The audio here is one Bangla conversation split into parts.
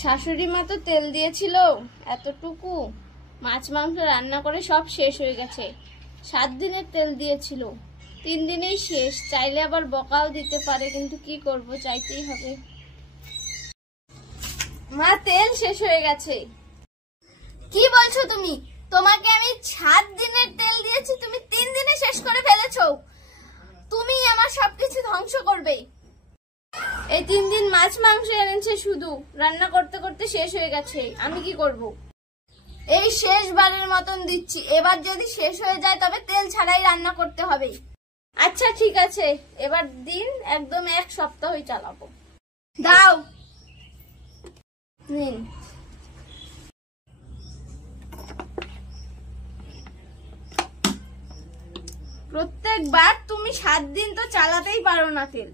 শাশুড়ি মা তো তেল দিয়েছিল এতটুকু, মাছ মাংস রান্না করে সব শেষ হয়ে গেছে। 7 দিনের তেল দিয়েছিল, 3 দিনেই শেষ। চাইলে আবার বকাও দিতে পারে, কিন্তু কি করব, চাইতেই হবে। মা, তেল শেষ হয়ে গেছে। কি বলছো তুমি? তোমাকে আমি 7 দিনের তেল দিয়েছি, তুমি 3 দিনে শেষ করে ফেলেছো। তুমি আমার সবকিছু ধ্বংস করবে। এই 3 দিন মাছ মাংস এনেছে, শুধু রান্না করতে করতে শেষ হয়ে গেছে। আমি কি করব? এই শেষবারের মতন দিচ্ছি, এবার যদি শেষ হয়ে যায় তবে তেল ছাড়াই রান্না করতে হবে। আচ্ছা ঠিক আছে, এবার দিন একদম 1 সপ্তাহই চালাবো। দাও, নিন। প্রত্যেকবার তুমি 7 দিন তো চালাতেই পারো না তেল।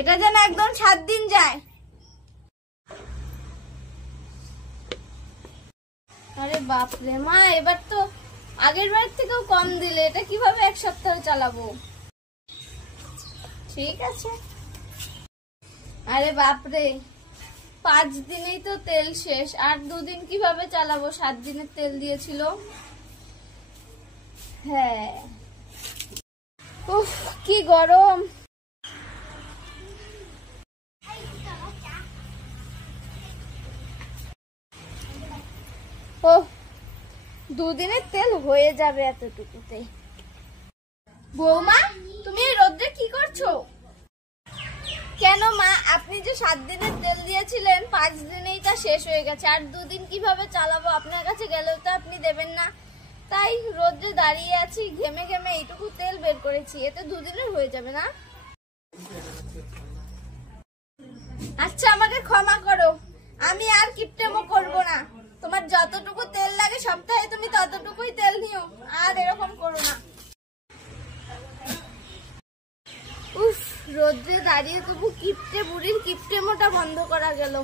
এটা যেন একদম 7 দিন যায়। আরে বাপরে মা, এবার তো আগের বার থেকেও কম দিলে, এটা কিভাবে 1 সপ্তাহ চালাবো? ঠিক আছে। আরে বাপরে, 5 দিনেই তো তেল শেষ, আর 2 দিন কিভাবে চালাবো? 7 দিনের তেল দিয়েছিল। হ্যাঁ, উফ কি গরম। ও, 2 দিনের তেল হয়ে যাবে এতটুকুতে। বৌমা, তুমি এই রোদ্রে কি করছো? কেন মা, আপনি যে 7 দিনের তেল দিয়েছিলেন, 5 দিনেই তা শেষ হয়ে গেছে, আর 2 দিন কিভাবে চালাবো? আপনার কাছে গেলেও তো আপনি দেবেন না, তাই রোদ্রে দাঁড়িয়ে আছি, ঘেমে ঘেমে এইটুকু তেল বের করেছি, এতে 2 দিনের হয়ে যাবে না? আচ্ছা, আমাকে ক্ষমা করো, আমি আর কিপটেমো করব না। তোমার যতটুকু তেল লাগে সপ্তাহে তুমি ততটুকুই তেল নিও, আর এরকম করো না। উফ, রোদ্রে দাঁড়িয়ে তবু কিপটে বুড়ির কিপটেমোটা বন্ধ করা গেল।